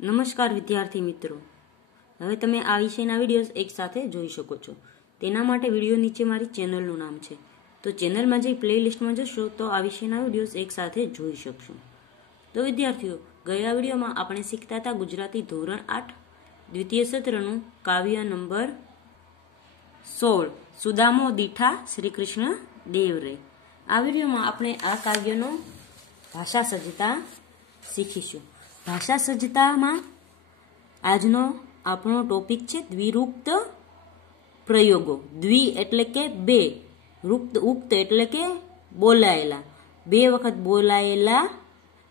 નમસ્કાર વિદ્યાર્થી મિત્રો, હવે તમે આ વિષયના વિડીયોઝ એક સાથે જોઈ શકો છો. તેના માટે વિડીયો નીચે મારી ચેનલનું નામ છે, તો ચેનલમાં જઈ પ્લેલિસ્ટમાં જશો તો આ વિષયના વિડીયોઝ એક સાથે જોઈ શકશો. તો વિદ્યાર્થીઓ, ગયા વિડીયોમાં આપણે શીખતા હતા ગુજરાતી ધોરણ 8 દ્વિતીય સત્રનું કાવ્ય નંબર 16 સુદામો દીઠા શ્રી કૃષ્ણ દેવ રે. આ વિડીયોમાં આપણે આ કાવ્યનો ભાષા સજ્જતા શીખીશું. ભાષા સજ્જતામાં આજનો આપણો ટોપિક છે દ્વિરુક્ત પ્રયોગો. દ્વિ એટલે કે બે, રૂક્ત ઉક્ત એટલે કે બોલાયેલા, બે વખત બોલાયેલા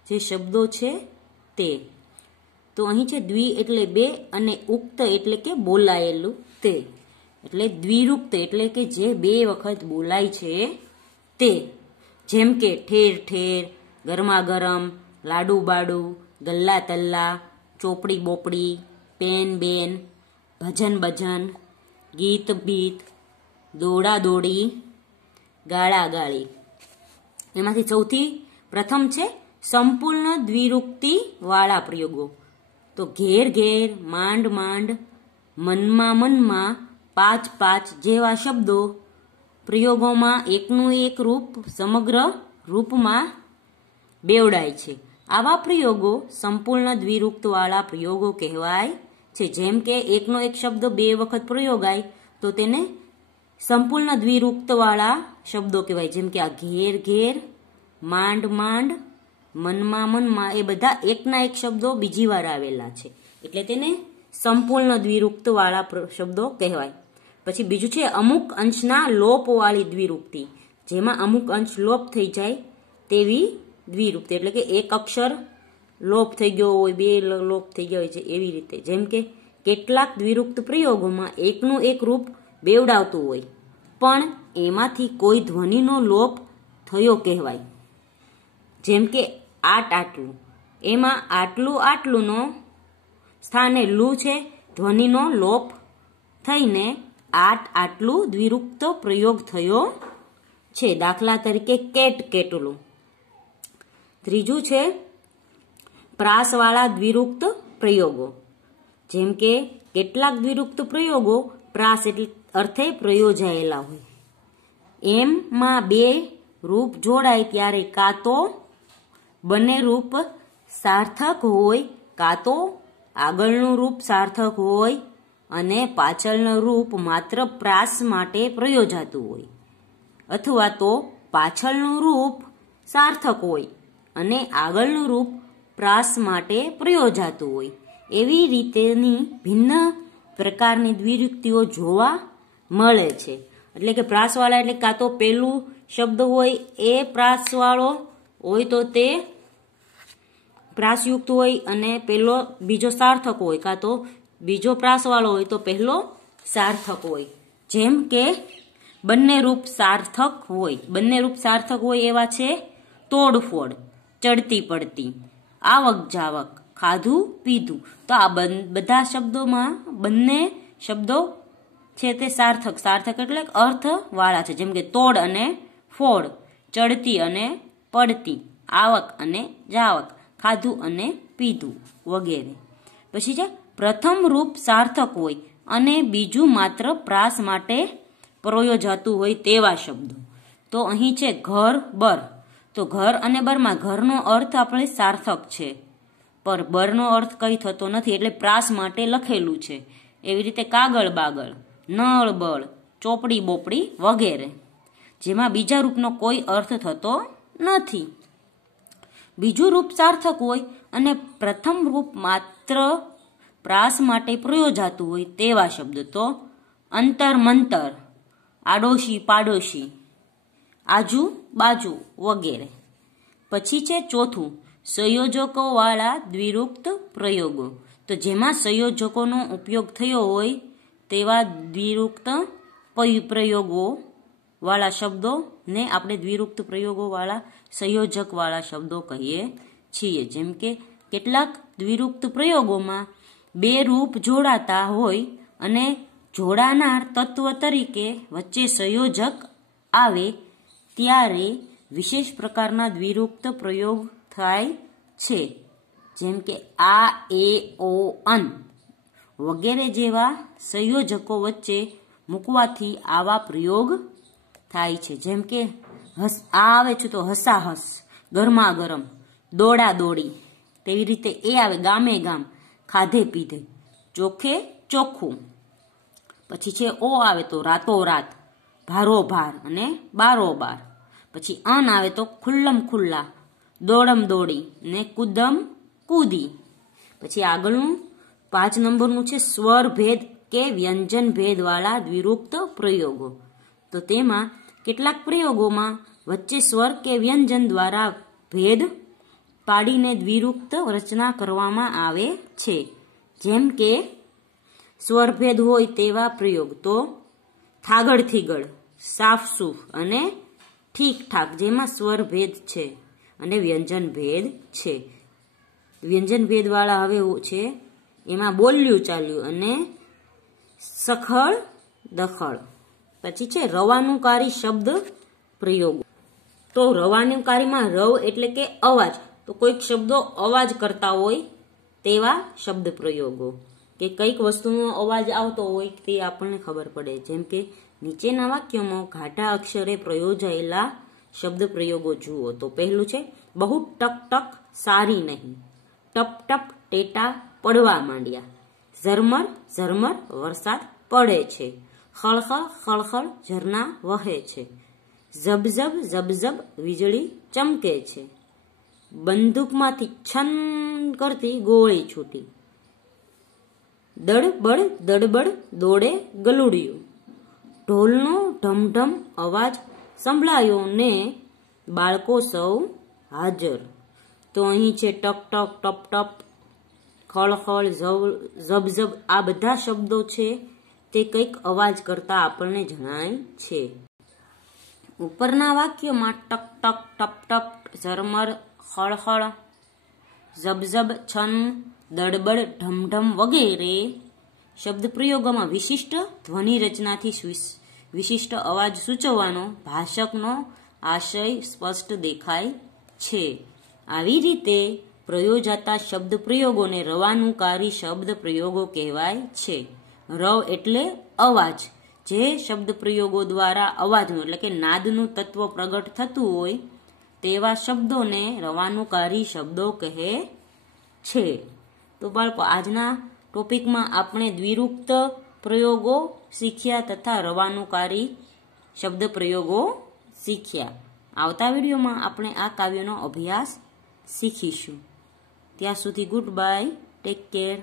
જે શબ્દો છે તે. તો અહીં છે દ્વિ એટલે બે અને ઉક્ત એટલે કે બોલાયેલું તે. એટલે દ્વિરુક્ત એટલે કે જે બે વખત બોલાય છે તે. જેમ કે ઠેર ઠેર, ગરમા ગરમ, લાડુ બાડુ, ગલ્લા તલ્લા, ચોપડી બોપડી, પેન બેન, ભજન ભજન, ગીત બીત, દોડા દોડી, ગાળા ગાળી. એમાંથી સૌથી પ્રથમ છે સંપૂર્ણ દ્વિરુક્તિ વાળા પ્રયોગો. તો ઘેર ઘેર, માંડ માંડ, મનમાં મનમાં, પાંચ પાંચ જેવા શબ્દો પ્રયોગોમાં એકનું એક રૂપ સમગ્ર રૂપમાં બેવડાય છે. આવા પ્રયોગો સંપૂર્ણ દ્વિરુક્ત વાળા પ્રયોગો કહેવાય છે. જેમ કે એકનો એક શબ્દ બે વખત પ્રયોગાય તો તેને સંપૂર્ણ દ્વિરુક્ત વાળા શબ્દો કહેવાય. જેમ કે આ ઘેર ઘેર, માંડ માંડ, મનમાં મનમાં, એ બધા એકના એક શબ્દો બીજી વાર આવેલા છે એટલે તેને સંપૂર્ણ દ્વિરુક્ત વાળા શબ્દો કહેવાય. પછી બીજું છે અમુક અંશના લોપ વાળી દ્વિરુક્તિ, જેમાં અમુક અંશ લોપ થઈ જાય તેવી દ્વિરુક્તિ. એટલે કે એક અક્ષર લોપ થઈ ગયો હોય, બે લોપ થઈ ગયા હોય છે એવી રીતે. જેમ કે કેટલાક દ્વિરુક્ત પ્રયોગોમાં એકનું એક રૂપ બેવડાવતું હોય પણ એમાંથી કોઈ ધ્વનિનો લોપ થયો કહેવાય. જેમ કે આટ આટલું, એમાં આટલું આટલુંનો સ્થાને લું છે, ધ્વનિનો લોપ થઈને આટ આટલું દ્વિરુક્ત પ્રયોગ થયો છે. દાખલા તરીકે કેટ કેટલું. ત્રીજું છે પ્રાસવાળા દ્વિરુક્ત પ્રયોગો. જેમ કે કેટલાક દ્વિરુક્ત પ્રયોગો પ્રાસ એટલે અર્થે પ્રયોજાયેલા હોય. એમાં બે રૂપ જોડાય ત્યારે કાં તો બંને રૂપ સાર્થક હોય, કાં તો આગળનું રૂપ સાર્થક હોય અને પાછળનું રૂપ માત્ર પ્રાસ માટે પ્રયોજાતું હોય, અથવા તો પાછળનું રૂપ સાર્થક હોય અને આગળનું રૂપ પ્રાસ માટે પ્રયોજાતું હોય. એવી રીતેની ભિન્ન પ્રકારની દ્વિરુક્તિઓ જોવા મળે છે. એટલે કે પ્રાસવાળા એટલે કાં તો પેલું શબ્દ હોય એ પ્રાસવાળો હોય તો તે પ્રાસયુક્ત હોય અને પેલો બીજો સાર્થક હોય, કાં તો બીજો પ્રાસવાળો હોય તો પહેલો સાર્થક હોય. જેમ કે બંને રૂપ સાર્થક હોય. બંને રૂપ સાર્થક હોય એવા છે તોડફોડ, ચડતી પડતી, આવક જાવક, ખાધું પીધું. તો આ બધા શબ્દોમાં બંને શબ્દો છે તે સાર્થક. સાર્થક એટલે અર્થ વાળા છે. જેમ કે તોડ અને ફોડ, ચડતી અને પડતી, આવક અને જાવક, ખાધું અને પીધું વગેરે. પછી છે પ્રથમ રૂપ સાર્થક હોય અને બીજું માત્ર પ્રાસ માટે પ્રયોજાતું હોય તેવા શબ્દો. તો અહીં છે ઘર બર. તો ઘર અને બરમાં ઘરનો અર્થ આપણે સાર્થક છે પર બરનો અર્થ કઈ થતો નથી એટલે પ્રાસ માટે લખેલું છે. એવી રીતે કાગળ બાગળ, નળ બળ, ચોપડી બોપડી વગેરે, જેમાં બીજા રૂપનો કોઈ અર્થ થતો નથી. બીજું રૂપ સાર્થક હોય અને પ્રથમ રૂપ માત્ર પ્રાસ માટે પ્રયોજાતું હોય તેવા શબ્દ. તો અંતર મંતર, આડોશી પાડોશી, આજુ બાજુ વગેરે. પછી છે ચોથું સંયોજકો વાળા દ્વિરુક્ત પ્રયોગો. તો જેમાં સંયોજકોનો ઉપયોગ થયો હોય તેવા દ્વિરુક્ત પ્રયોગો વાળા શબ્દો ને આપણે દ્વિરુક્ત પ્રયોગો વાળા સંયોજક વાળા શબ્દો કહીએ છીએ. જેમ કે કેટલાક દ્વિરુક્ત પ્રયોગોમાં બે રૂપ જોડાતા હોય અને જોડાનાર તત્વ તરીકે વચ્ચે સંયોજક આવે ત્યારે વિશેષ પ્રકારના દ્વિરુક્ત પ્રયોગ થાય છે. જેમ કે આ, એ, ઓ, અન વગેરે જેવા સંયોજકો વચ્ચે મૂકવાથી આવા પ્રયોગ થાય છે. જેમ કે આ આવે છે તો હસાહસ, ગરમા ગરમ, દોડા દોડી. તેવી રીતે એ આવે ગામે ગામ, ખાધે પીધે, ચોખે ચોખ્ખું. પછી છે ઓ આવે તો રાતો રાત, ભારો ભાર અને બારો બાર. પછી અન આવે તો ખુલ્લમ ખુલ્લા, દોડમ દોડી ને કુદમ કૂદી. પછી આગળનું 5 નંબરનું છે સ્વર ભેદ કે વ્યંજન ભેદ વાળા દ્વિરૂક્ત પ્રયોગો. તો તેમાં કેટલાક પ્રયોગોમાં વચ્ચે સ્વર કે વ્યંજન દ્વારા ભેદ પાડીને દ્વિરૂક્ત રચના કરવામાં આવે છે. જેમ કે સ્વરભેદ હોય તેવા પ્રયોગ તો થાગડ થીગડ, સાફ સૂફ અને ઠીક ઠાક, જેમાં સ્વર ભેદ છે અને વ્યંજન ભેદ છે. વ્યંજન ભેદ વાળા હવે છે એમાં બોલ્યું ચાલ્યું અને સખળ દખળ. પછી છે રવાનુંકારી શબ્દ પ્રયોગો. તો રવાનુંકારીમાં રવ એટલે કે અવાજ, તો કોઈક શબ્દો અવાજ કરતા હોય તેવા શબ્દ પ્રયોગો, કે કઈક વસ્તુનો અવાજ આવતો હોય તે આપણને ખબર પડે. જેમ કે નીચેના વાક્યોમાં ઘાટા અક્ષરે પ્રયોજાયેલા શબ્દ પ્રયોગો જુઓ. તો પહેલું છે બહુ ટક ટક સારી નહીં, ટપ ટપ ટેટા પડવા માંડ્યા, ઝરમર ઝરમર વરસાદ પડે છે, ખળખળ ખળખળ ઝરણા વહે છે, ઝબઝબ ઝબઝબ વીજળી ચમકે છે, બંદૂકમાંથી છન કરતી ગોળી છૂટી, દડબડ દડબડ દોડે ગલુડિયું, ઢોલનો ઢમઢમ અવાજ સંભળાયો ને બાળકો સૌ હાજર. તો અહીં છે ટક ટક, ટપ ટપ, ખળખળ, ઝબઝબ, આ બધા શબ્દો છે તે કંઈક અવાજ કરતા આપણને જણાય છે. ઉપરના વાક્યોમાં ટક ટક, ટપ ટપ, ઝરમર, ખળખળ, ઝબઝબ, છન, દડબડ, ઢમઢમ વગેરે શબ્દ પ્રયોગોમાં વિશિષ્ટ ધ્વનિ રચનાથી વિશિષ્ટ અવાજ સૂચવવાનો ભાષકનો આશય સ્પષ્ટ દેખાય છે. આવી રીતે પ્રયોજાતા શબ્દ પ્રયોગોને રવાનુંકારી શબ્દ પ્રયોગો કહેવાય છે. રવ એટલે અવાજ, જે શબ્દ પ્રયોગો દ્વારા અવાજનું એટલે કે નાદનું તત્વ પ્રગટ થતું હોય તેવા શબ્દોને રવાનુંકારી શબ્દો કહે છે. તો બાળકો, આજના ટોપિકમાં આપણે દ્વિરૂક્ત પ્રયોગો શીખ્યા તથા રવાનુંકારી શબ્દ પ્રયોગો શીખ્યા. આવતા વિડીયોમાં આપણે આ કાવ્યનો અભ્યાસ શીખીશું. ત્યાં સુધી ગુડ બાય, ટેક કેર.